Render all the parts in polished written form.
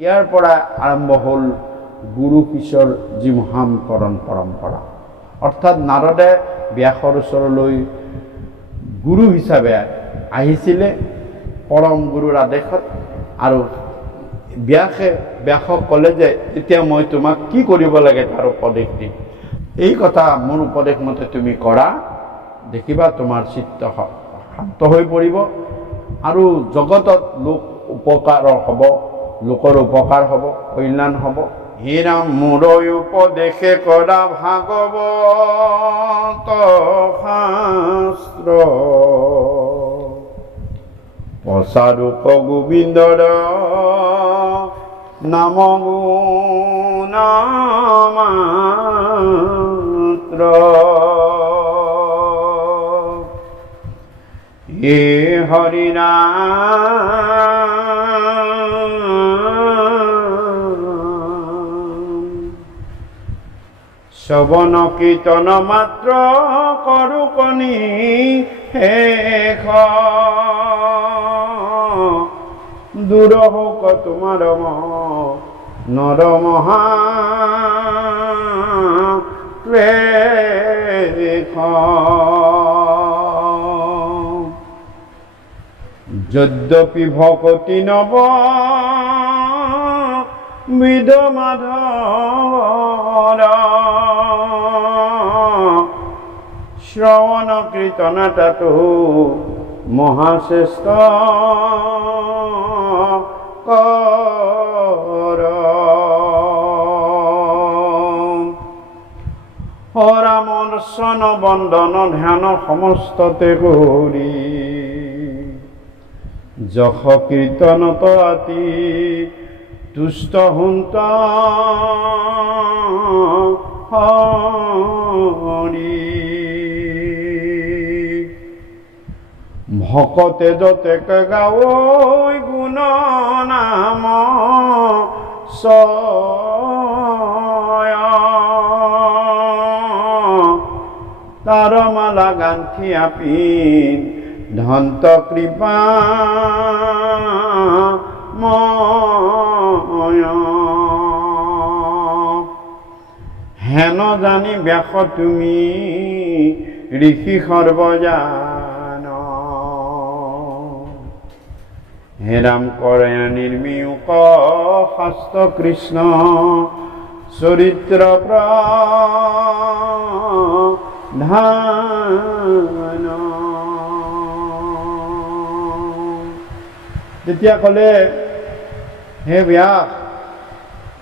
ইয়াৰ পৰা আৰম্ভ হ'ল গুৰু শিষ্যৰ যি মহামকৰণ পৰম্পৰা। অৰ্থাৎ নাৰদে ব্যাসৰ ওচৰলৈ গুৰু হিচাপে আহিছিলে পৰম গুৰুৰ আদেশত, আৰু ব্যাসক ক'লে যে এতিয়া মই তোমাক কি কৰিব লাগে তাৰ উপদেশ দিম, এই কথা মোৰ উপদেশ মতে তুমি কৰা, দেখিবা তোমাৰ চিত্ত শান্ত হৈ পৰিব আৰু জগতত উপকাৰ হ'ব, লোকৰ উপকাৰ হ'ব, কল্যাণ হ'ব। হীৰাম মোৰ উপদেশে কৰা ভাগৱত শাস্ত্ৰ, প্ৰচাৰক গোবিন্দৰ নাম গুণ মাত্ৰ, হে হৰি নাম শ্ৰৱণ কীৰ্তন মাত্ৰ কৰো কণি শেষ, দূৰ হওক তোমাৰ নৰ মহা ক্লেশ, যদ্যপি ভকতি নব বিধ মাধৱৰ, শ্ৰৱণ কীৰ্তন তাতো মহাশ্ৰেষ্ঠ কৰ, ৰাম দৰ্শন বন্দন ধ্যান সমস্ততে কৰি, যশ কীৰ্তনত আতি তুষ্ট হুন্ত হৰি, ভকতে যতেক গাৱৈ গুণ নাম ছয়, তাৰ মালা গাঁঠি আপিন ধন্ত কৃপা ময়, হেন জানি ব্যাস তুমি ঋষি সৰ্বজান, হে ৰাম কৰে নিৰ্মিয়ুক শাস্ত্ৰ কৃষ্ণ চৰিত্ৰ প্ৰধান। তেতিয়া ক'লে, হে ব্যাস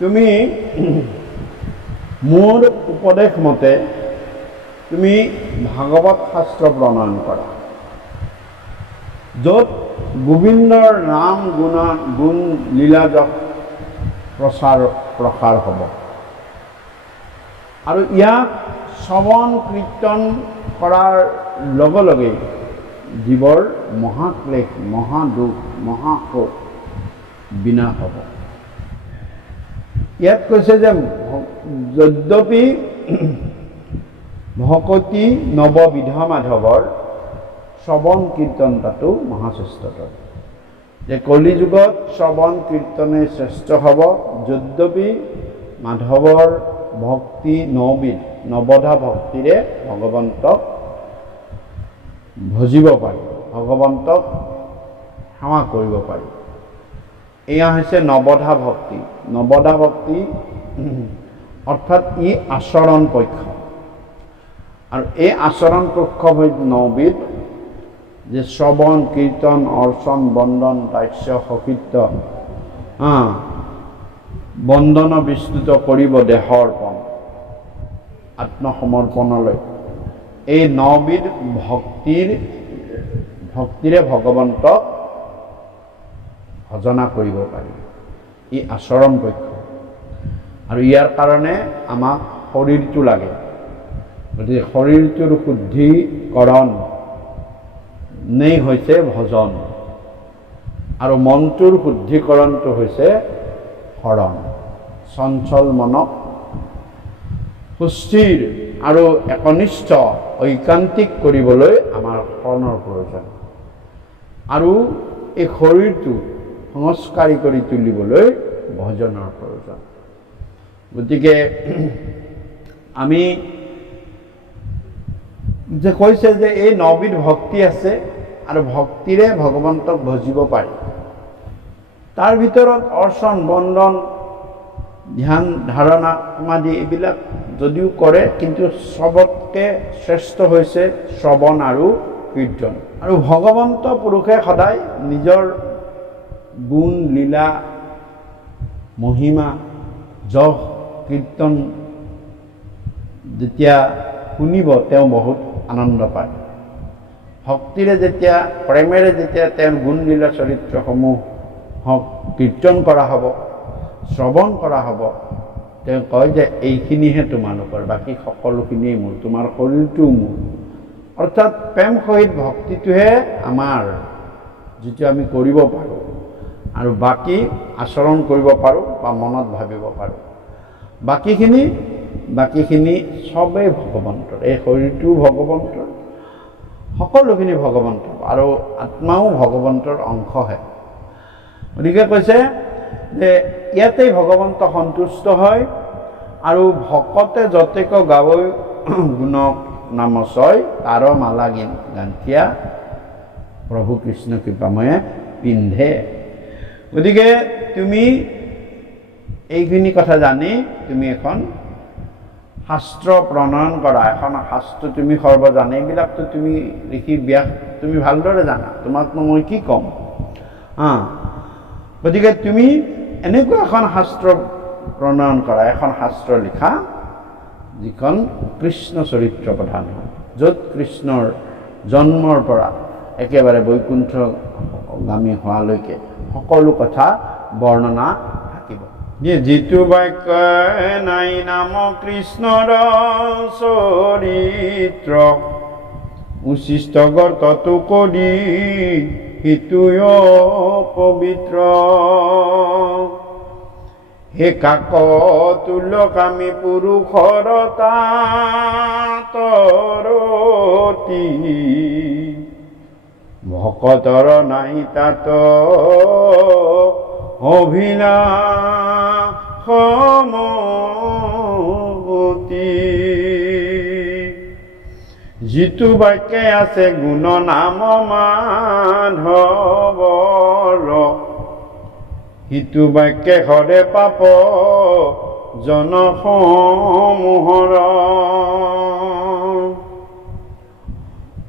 তুমি মোৰ উপদেশ মতে তুমি ভাগৱত শাস্ত্ৰ প্ৰণয়ন কৰা, য'ত গোবিন্দৰ নাম গুণ লীলা যশ প্ৰসাৰ হ'ব, আৰু ইয়াক শ্ৰৱণ কীৰ্তন কৰাৰ লগে লগে জীৱৰ মহাক্লেশ, মহাদুখ, মহাশোক বিনাশ হ'ব। ইয়াত কৈছে যে যদ্যপি ভকতি নৱবিধ মাধৱৰ, শ্ৰৱণ কীৰ্তন তাতো মহাশ্ৰেষ্ঠতৰ, যে কলি যুগত শ্ৰৱণ কীৰ্তনে শ্ৰেষ্ঠ হ'ব, যদ্যপি মাধৱৰ ভক্তি নবিধ, নৱধা ভক্তিৰে ভগৱন্তক ভজিব পাৰি, ভগৱন্তক সেৱা কৰিব পাৰি। এয়া হৈছে নৱধা ভক্তি। নৱধা ভক্তি অৰ্থাৎ ই আচৰণ পক্ষ, আৰু এই আচৰণ পক্ষ নবিধ, যে শ্ৰৱণ কীৰ্তন অৰ্চন বন্দন দাস্য সকৃত্য বন্দন বিস্তৃত কৰিব দেহৰ্পণ আত্মসমৰ্পণলৈ, এই নবিধ ভক্তিৰে ভগৱন্তক ভজনা কৰিব পাৰি। ই আচৰণ পক্ষ, আৰু ইয়াৰ কাৰণে আমাক শৰীৰটো লাগে। গতিকে শৰীৰটোৰ শুদ্ধিকৰণ হৈছে ভজন, আৰু মনটোৰ শুদ্ধিকৰণটো হৈছে শৰণ। চঞ্চল মনক সুস্থিৰ আৰু একনিষ্ঠ ঐকান্তিক কৰিবলৈ আমাৰ শৰণৰ প্ৰয়োজন, আৰু এই শৰীৰটো সংস্কাৰী কৰি তুলিবলৈ ভজনৰ প্ৰয়োজন। গতিকে আমি যে কৈছে যে এই 9বিধ ভক্তি আছে আৰু ভক্তিৰে ভগৱন্তক ভজিব পাৰি। তাৰ ভিতৰত অৰ্চন, বন্দন, ধ্যান, ধাৰণা, সমাধি এইবিলাক যদিও কৰে, কিন্তু চবতকে শ্ৰেষ্ঠ হৈছে শ্ৰৱণ আৰু কীৰ্তন। আৰু ভগৱন্ত পুৰুষে সদায় নিজৰ গুণ, লীলা, মহিমা, যশ, কীৰ্তন যেতিয়া শুনিব তেওঁ বহুত আনন্দ পায়। ভক্তিৰে যেতিয়া, প্ৰেমেৰে যেতিয়া তেওঁৰ গুণ, লীলা, চৰিত্ৰসমূহক কীৰ্তন কৰা হ'ব, শ্ৰৱণ কৰা হ'ব, তেওঁ কয় যে এইখিনিহে তোমালোকৰ, বাকী সকলোখিনিয়ে মোৰ, তোমাৰ শৰীৰটোও মোৰ। অৰ্থাৎ প্ৰেম সহিত ভক্তিটোহে আমাৰ, যিটো আমি কৰিব পাৰোঁ আৰু বাকী আচৰণ কৰিব পাৰোঁ বা মনত ভাবিব পাৰোঁ। বাকীখিনি চবেই ভগৱন্তৰ। এই শৰীৰটোও ভগৱন্তৰ, সকলোখিনি ভগৱন্তৰ, আৰু আত্মাও ভগৱন্তৰ অংশহে। গতিকে কৈছে যে ইয়াতেই ভগৱন্ত সন্তুষ্ট হয় আৰু ভকতে যতেক গাৱৈ গুণ নামচয়, তাৰ মালা গান্থিয়া প্ৰভু কৃষ্ণ কৃপাময়ে পিন্ধে। গতিকে তুমি এইখিনি কথা জানি তুমি এখন শাস্ত্ৰ প্ৰণয়ন কৰা, এখন শাস্ত্ৰ তুমি সৰ্বজানে, এইবিলাকতো তুমি ঋষি ব্যাস তুমি ভালদৰে জানা, তোমাকনো মই কি ক'ম। গতিকে তুমি এনেকুৱা এখন শাস্ত্ৰ প্ৰণয়ন কৰা, এখন শাস্ত্ৰ লিখা, যিখন কৃষ্ণ চৰিত্ৰ প্ৰধান হয়, য'ত কৃষ্ণৰ জন্মৰ পৰা একেবাৰে বৈকুণ্ঠগামী হোৱালৈকে সকলো কথা বৰ্ণনা থাকিব। যিটো বাক্য নাই নাম কৃষ্ণৰ চৰিত্ৰ, উচিষ্ট গৰ্তটো কৰি সিটোয় পবিত্ৰ। হে কাক তুল্যকামী পুৰুষৰ তাতৰতি, ভকতৰ নাই তাত অভিলাষমতি। যিটো বাক্যে আছে গুণ নাম মাধৱৰ, সিটো বাক্যে হৰে পাপ জনসমূহৰ।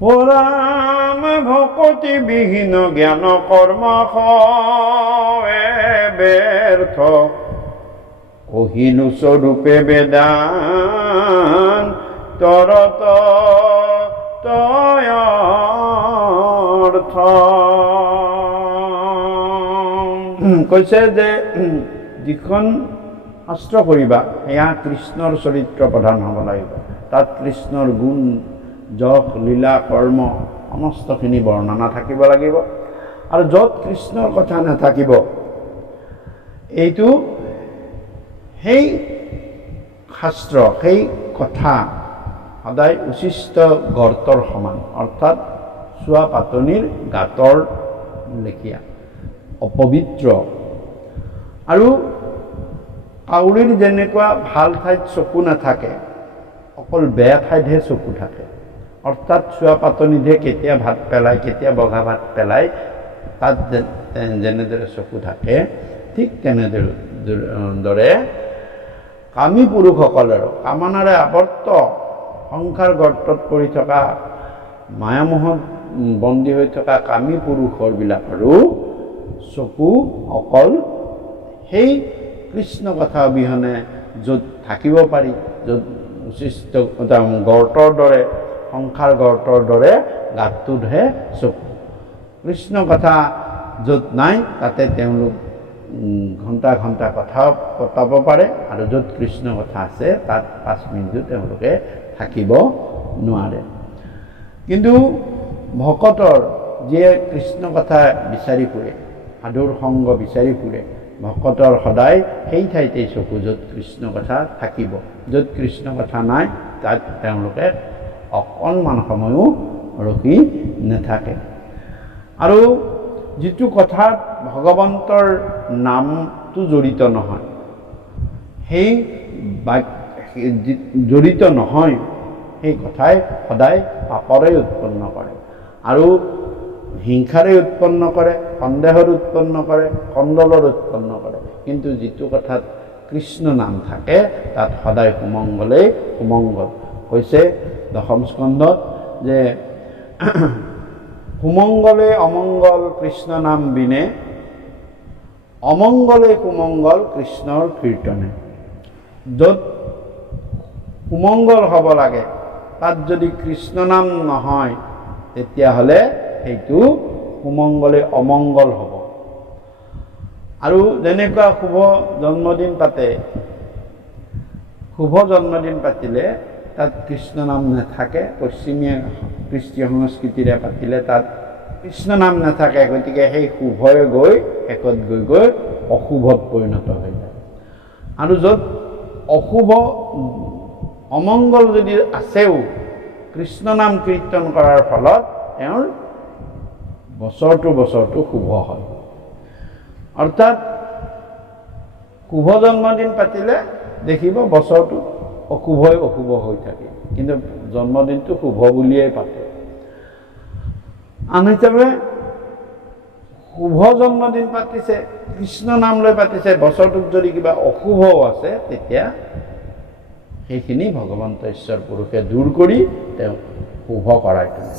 পৰাম ভকতি বিহীন জ্ঞান কৰ্ম ব্যৰ্থ, কহিনু স্বৰূপে বেদান্তৰত তয়ৰ্থ। কৈছে যে যিখন শাস্ত্ৰ কৰিবা সেয়া কৃষ্ণৰ চৰিত্ৰ প্ৰধান হ'ব লাগিব। তাত কৃষ্ণৰ গুণ, যশ, লীলা, কৰ্ম সমস্তখিনি বৰ্ণনা থাকিব লাগিব। আৰু য'ত কৃষ্ণৰ কথা নাথাকিব, এইটো সেই শাস্ত্ৰ, সেই কথা সদায় উচিষ্ট গৰ্তৰ সমান, অৰ্থাৎ চোৱা পাতনিৰ গাঁতৰ লেখীয়া, অপবিত্ৰ। আৰু কাউৰীৰ যেনেকুৱা ভাল ঠাইত চকু নাথাকে, অকল বেয়া ঠাইতহে চকু থাকে। অৰ্থাৎ চোৱা পাতনিতহে কেতিয়া ভাত পেলায়, কেতিয়া বগা ভাত পেলায়, তাত যেনেদৰে চকু থাকে, ঠিক তেনেদৰে কামী পুৰুষসকলেৰো, কামনাৰে আৱৰ্ত সংসাৰ গৰ্তত পৰি থকা, মায়ামোহত বন্দী হৈ থকা কামী পুৰুষৰবিলাকৰো চকু অকল সেই কৃষ্ণ কথা অবিহনে য'ত থাকিব পাৰি, য'ত উচিষ্ট গৰ্তৰ দৰে, সংসাৰ গৰ্তৰ দৰে গাঁতটোতহে চকু। কৃষ্ণ কথা য'ত নাই তাতে তেওঁলোক ঘণ্টা ঘণ্টা কথা পতাব পাৰে, আৰু য'ত কৃষ্ণ কথা আছে তাত 5 মিনিটো তেওঁলোকে থাকিব নোৱাৰে। কিন্তু ভকতৰ যিয়ে কৃষ্ণ কথা বিচাৰি ফুৰে, সাধুৰ সংগ বিচাৰি ফুৰে, ভকতৰ সদায় সেই ঠাইতেই চকু য'ত কৃষ্ণ কথা থাকিব। য'ত কৃষ্ণ কথা নাই তাত তেওঁলোকে অকণমান সময়ো ৰখি নাথাকে। আৰু যিটো কথাত ভগৱন্তৰ নাম নামটো জড়িত নহয়, সেই জড়িত নহয় সেই কথাই সদায় পাপৰে উৎপন্ন কৰে আৰু হিংসাৰে উৎপন্ন কৰে, সন্দেহৰ উৎপন্ন কৰে, কণ্ডলৰ উৎপন্ন কৰে। কিন্তু যিটো কথাত কৃষ্ণ নাম থাকে তাত সদায় সুমংগলেই সুমংগল। কৈছে দশম স্কন্ধত যে সুমংগলে অমংগল কৃষ্ণ নাম বিনে, অমংগলে সুমংগল কৃষ্ণৰ কীৰ্তনে। য'ত সুমংগল হ'ব লাগে তাত যদি কৃষ্ণ নাম নহয় তেতিয়াহ'লে সেইটো সুমংগলে অমংগল হ'ব। আৰু যেনেকুৱা শুভ জন্মদিন পাতে, শুভ জন্মদিন পাতিলে তাত কৃষ্ণ নাম নাথাকে, পশ্চিমীয়া খ্ৰীষ্টীয় সংস্কৃতিৰে পাতিলে তাত কৃষ্ণ নাম নাথাকে, গতিকে সেই শুভই গৈ শেষত গৈ গৈ অশুভত পৰিণত হৈ যায়। আৰু য'ত অশুভ অমংগল যদি আছেও কৃষ্ণ নাম কীৰ্তন কৰাৰ ফলত তেওঁৰ বছৰটো শুভ হয়। অৰ্থাৎ শুভ জন্মদিন পাতিলে দেখিব বছৰটো অশুভই অশুভ হৈ থাকে, কিন্তু জন্মদিনটো শুভ বুলিয়েই পাতে। আন হিচাপে শুভ জন্মদিন পাতিছে, কৃষ্ণ নাম লৈ পাতিছে, বছৰটোত যদি কিবা অশুভও আছে তেতিয়া সেইখিনি ভগৱন্ত ঈশ্বৰ পুৰুষে দূৰ কৰি তেওঁ শুভ কৰাই তোলে।